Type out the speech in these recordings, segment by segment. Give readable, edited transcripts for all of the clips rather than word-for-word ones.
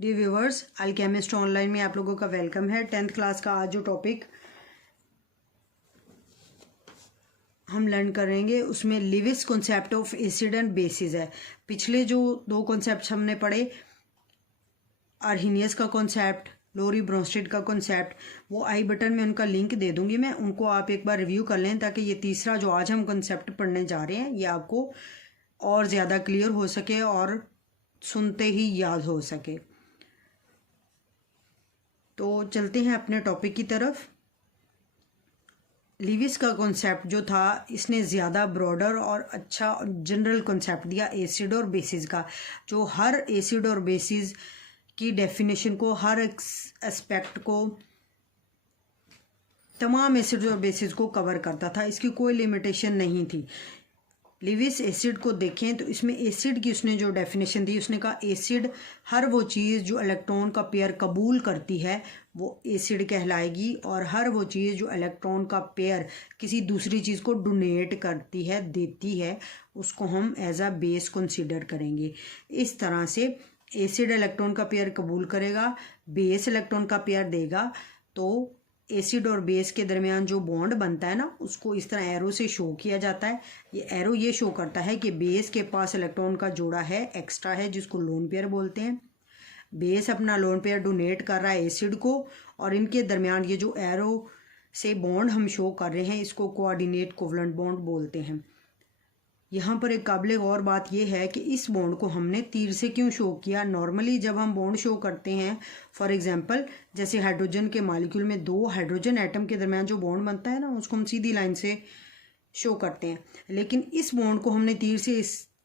Dear viewers, alchemist online में आप लोगों का वेलकम है। 10th क्लास का आज जो टॉपिक हम लर्न करेंगे उसमें Lewis concept of acid and bases है। पिछले जो दो कॉन्सेप्ट हमने पढ़े, आर्हीनियस का कॉन्सेप्ट, लोरी ब्रोंस्टेड का कॉन्सेप्ट, वो आई बटन में उनका लिंक दे दूंगी मैं, उनको आप एक बार रिव्यू कर लें ताकि ये तीसरा जो आज हम कॉन्सेप्ट पढ़ने जा रहे हैं ये आपको और ज़्यादा क्लियर हो सके और सुनते ही याद हो सके। तो चलते हैं अपने टॉपिक की तरफ। लिविस का कॉन्सेप्ट जो था इसने ज़्यादा ब्रॉडर और अच्छा जनरल कॉन्सेप्ट दिया एसिड और बेसिस का, जो हर एसिड और बेसिस की डेफिनेशन को, हर एस्पेक्ट को, तमाम एसिड और बेसिस को कवर करता था। इसकी कोई लिमिटेशन नहीं थी। लिविस एसिड को देखें तो इसमें एसिड की उसने जो डेफिनेशन दी, उसने कहा एसिड हर वो चीज़ जो इलेक्ट्रॉन का पेयर कबूल करती है वो एसिड कहलाएगी, और हर वो चीज़ जो इलेक्ट्रॉन का पेयर किसी दूसरी चीज़ को डोनेट करती है, देती है, उसको हम एज अ बेस कंसीडर करेंगे। इस तरह से एसिड इलेक्ट्रॉन का पेयर कबूल करेगा, बेस इलेक्ट्रॉन का पेयर देगा, तो एसिड और बेस के दरमियान जो बॉन्ड बनता है ना, उसको इस तरह एरो से शो किया जाता है। ये एरो ये शो करता है कि बेस के पास इलेक्ट्रॉन का जोड़ा है, एक्स्ट्रा है, जिसको लोन पेयर बोलते हैं। बेस अपना लोन पेयर डोनेट कर रहा है एसिड को, और इनके दरमियान ये जो एरो से बॉन्ड हम शो कर रहे हैं इसको कोऑर्डिनेट कोवलेंट बॉन्ड बोलते हैं। यहाँ पर एक काबिल गौर बात यह है कि इस बॉन्ड को हमने तीर से क्यों शो किया। नॉर्मली जब हम बॉन्ड शो करते हैं, फॉर एग्जांपल जैसे हाइड्रोजन के मॉलिक्यूल में दो हाइड्रोजन एटम के दरमियान जो बॉन्ड बनता है ना, उसको हम सीधी लाइन से शो करते हैं। लेकिन इस बॉन्ड को हमने तीर से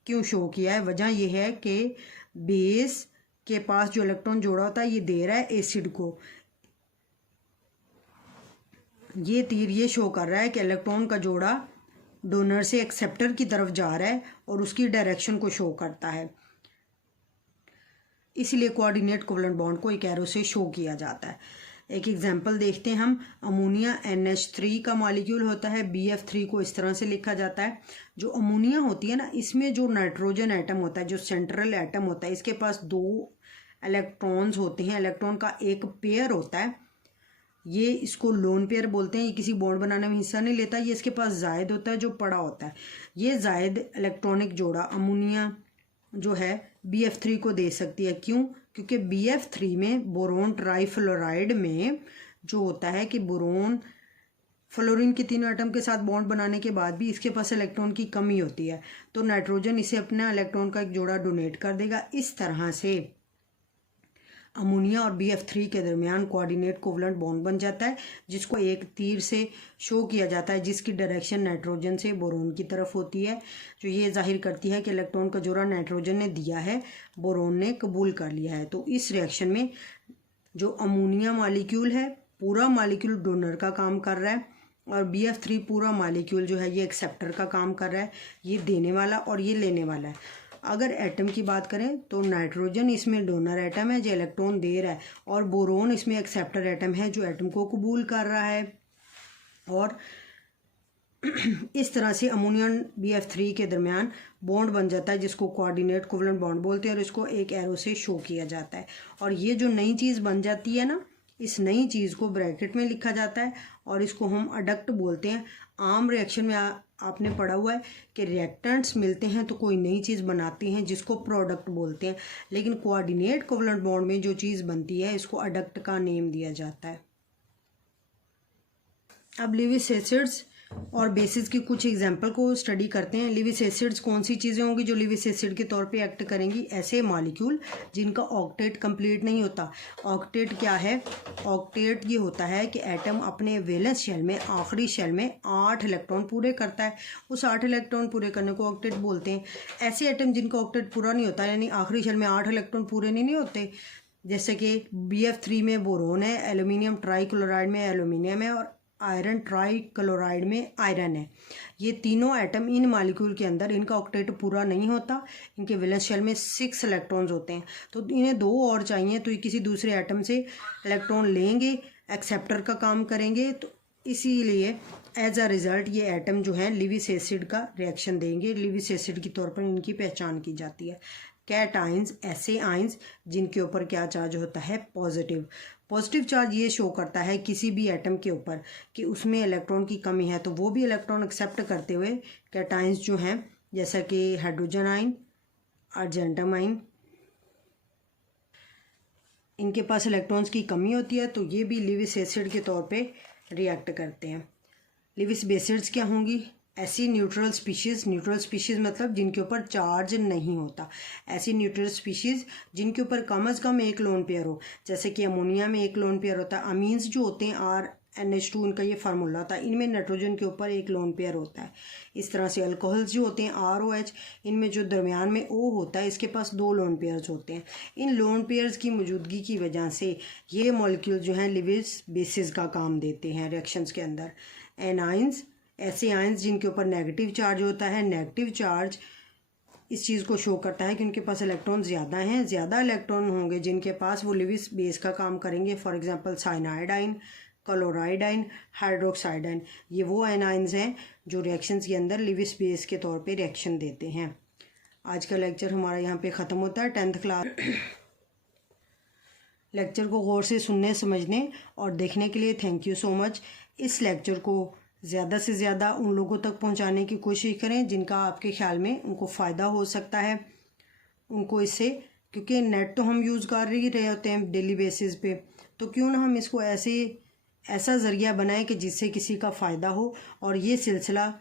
क्यों शो किया है? वजह यह है कि बेस के पास जो इलेक्ट्रॉन जोड़ा होता है ये दे रहा है एसिड को। ये तीर ये शो कर रहा है कि इलेक्ट्रॉन का जोड़ा डोनर से एक्सेप्टर की तरफ जा रहा है और उसकी डायरेक्शन को शो करता है। इसीलिए कोऑर्डिनेट कोवलेंट बॉन्ड को एक एरो से शो किया जाता है। एक एग्जांपल देखते हैं हम। अमोनिया NH3 का मॉलिक्यूल होता है, BF3 को इस तरह से लिखा जाता है। जो अमोनिया होती है ना, इसमें जो नाइट्रोजन एटम होता है, जो सेंट्रल एटम होता है, इसके पास दो इलेक्ट्रॉन्स होते हैं। इलेक्ट्रॉन का एक पेयर होता है, ये इसको लोन पेयर बोलते हैं। ये किसी बॉन्ड बनाने में हिस्सा नहीं लेता। ये इसके पास जायद होता है जो पड़ा होता है। ये जायद इलेक्ट्रॉनिक जोड़ा अमोनिया जो है BF3 को दे सकती है। क्यों? क्योंकि BF3 में बोरोन ट्राईफ्लोराइड में जो होता है कि बोरोन फ्लोरीन के तीनों एटम के साथ बॉन्ड बनाने के बाद भी इसके पास इलेक्ट्रॉन की कमी होती है, तो नाइट्रोजन इसे अपना इलेक्ट्रॉन का एक जोड़ा डोनेट कर देगा। इस तरह से अमोनिया और BF3 के दरमियान कोऑर्डिनेट कोवलेंट बॉन्ड बन जाता है, जिसको एक तीर से शो किया जाता है, जिसकी डायरेक्शन नाइट्रोजन से बोरोन की तरफ होती है, जो ये जाहिर करती है कि इलेक्ट्रॉन का जोड़ा नाइट्रोजन ने दिया है, बोरोन ने कबूल कर लिया है। तो इस रिएक्शन में जो अमोनिया मॉलिक्यूल है, पूरा मॉलिक्यूल डोनर का काम कर रहा है, और BF3 पूरा मॉलिक्यूल जो है ये एक्सेप्टर का काम कर रहा है। ये देने वाला और ये लेने वाला है। अगर एटम की बात करें तो नाइट्रोजन इसमें डोनर एटम है जो इलेक्ट्रॉन दे रहा है, और बोरोन इसमें एक्सेप्टर एटम है जो एटम को कबूल कर रहा है। और इस तरह से अमोनिया BF3 के दरमियान बॉन्ड बन जाता है, जिसको कोऑर्डिनेट कोवलेंट बॉन्ड बोलते हैं, और इसको एक एरो से शो किया जाता है। और ये जो नई चीज़ बन जाती है ना, इस नई चीज़ को ब्रैकेट में लिखा जाता है और इसको हम अडक्ट बोलते हैं। आम रिएक्शन में आपने पढ़ा हुआ है कि रिएक्टेंट्स मिलते हैं तो कोई नई चीज़ बनाती हैं जिसको प्रोडक्ट बोलते हैं, लेकिन कोऑर्डिनेट कोवलेंट बॉन्ड में जो चीज़ बनती है इसको अडक्ट का नेम दिया जाता है। अब लिविस एसिड्स और बेसिस की कुछ एग्जांपल को स्टडी करते हैं। लिविस एसिड्स कौन सी चीज़ें होंगी जो लिविस एसिड के तौर पे एक्ट करेंगी? ऐसे मॉलिक्यूल जिनका ऑक्टेट कंप्लीट नहीं होता। ऑक्टेट क्या है? ऑक्टेट ये होता है कि एटम अपने वैलेंस शेल में, आखिरी शेल में 8 इलेक्ट्रॉन पूरे करता है। उस 8 इलेक्ट्रॉन पूरे करने को ऑक्टेट बोलते हैं। ऐसे एटम जिनका ऑक्टेट पूरा नहीं होता, यानी आखिरी शेल में 8 इलेक्ट्रॉन पूरे नहीं होते, जैसे कि BF3 में बोरोन है, एल्यूमिनियम ट्राईक्लोराइड में एल्यूमिनियम है, और आयरन ट्राईक्लोराइड में आयरन है। ये तीनों एटम इन मॉलिक्यूल के अंदर, इनका ऑक्टेट पूरा नहीं होता। इनके वैलेंस शेल में 6 इलेक्ट्रॉन्स होते हैं, तो इन्हें 2 और चाहिए, तो ये किसी दूसरे एटम से इलेक्ट्रॉन लेंगे, एक्सेप्टर का काम करेंगे। तो इसीलिए एज अ रिज़ल्ट ये एटम जो है लिविस एसिड का रिएक्शन देंगे। लिविस एसिड के तौर पर इनकी पहचान की जाती है। कैटाइंस ऐसे आइंस जिनके ऊपर क्या चार्ज होता है, पॉजिटिव। पॉजिटिव चार्ज ये शो करता है किसी भी एटम के ऊपर कि उसमें इलेक्ट्रॉन की कमी है, तो वो भी इलेक्ट्रॉन एक्सेप्ट करते हुए कैटाइंस जो हैं, जैसा कि हाइड्रोजन आइन, अर्जेंटम आइन, इनके पास इलेक्ट्रॉन्स की कमी होती है, तो ये भी लिविस एसिड के तौर पे रिएक्ट करते हैं। लिविस बेसिड्स क्या होंगी, ऐसी न्यूट्रल स्पीशीज़ मतलब जिनके ऊपर चार्ज नहीं होता, ऐसी न्यूट्रल स्पीशीज़ जिनके ऊपर कम से कम एक लोन पेयर हो, जैसे कि अमोनिया में एक लोन पेयर होता है, अमीन्स जो होते हैं RNH2 इनका ये फार्मूला होता है, इनमें नाइट्रोजन के ऊपर एक लोन पेयर होता है। इस तरह से अल्कोहल्स जो होते हैं ROH, इनमें जो दरमियान में O होता है, इसके पास 2 लोन पेयर्स होते हैं। इन लोन पेयर्स की मौजूदगी की वजह से ये मॉलिक्यूल जो हैं लिविस बेसिस का काम देते हैं रिएक्शंस के अंदर। एनाइंस ऐसे आयंस जिनके ऊपर नेगेटिव चार्ज होता है, नेगेटिव चार्ज इस चीज़ को शो करता है कि उनके पास इलेक्ट्रॉन ज़्यादा हैं, ज़्यादा इलेक्ट्रॉन होंगे जिनके पास, वो लिविस बेस का काम करेंगे। फॉर एग्जांपल साइनाइड आइन, क्लोराइड आइन, हाइड्रोक्साइड आइन, ये वो आयनाइंस हैं जो रिएक्शंस के अंदर लिविस बेस के तौर पे रिएक्शन देते हैं। आज का लेक्चर हमारा यहाँ पे ख़त्म होता है। 10th क्लास लेक्चर को गौर से सुनने, समझने और देखने के लिए थैंक यू सो मच। इस लेक्चर को ज़्यादा से ज़्यादा उन लोगों तक पहुंचाने की कोशिश करें जिनका आपके ख्याल में उनको फ़ायदा हो सकता है उनको इससे, क्योंकि नेट तो हम यूज़ कर ही रहे होते हैं डेली बेसिस पे, तो क्यों ना हम इसको ऐसा ज़रिया बनाएं कि जिससे किसी का फ़ायदा हो और ये सिलसिला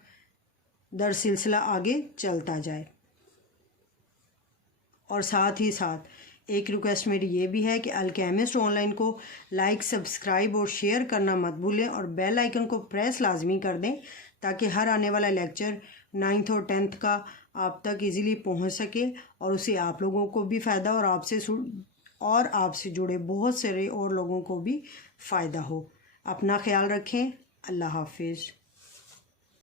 दर सिलसिला आगे चलता जाए। और साथ ही साथ एक रिक्वेस्ट मेरी ये भी है कि अल्केमिस्ट ऑनलाइन को लाइक, सब्सक्राइब और शेयर करना मत भूलें और बेल आइकन को प्रेस लाजमी कर दें ताकि हर आने वाला लेक्चर 9th और 10th का आप तक इजीली पहुंच सके और उसे आप लोगों को भी फ़ायदा और आपसे जुड़े बहुत सारे और लोगों को भी फ़ायदा हो। अपना ख्याल रखें। अल्लाह हाफिज़।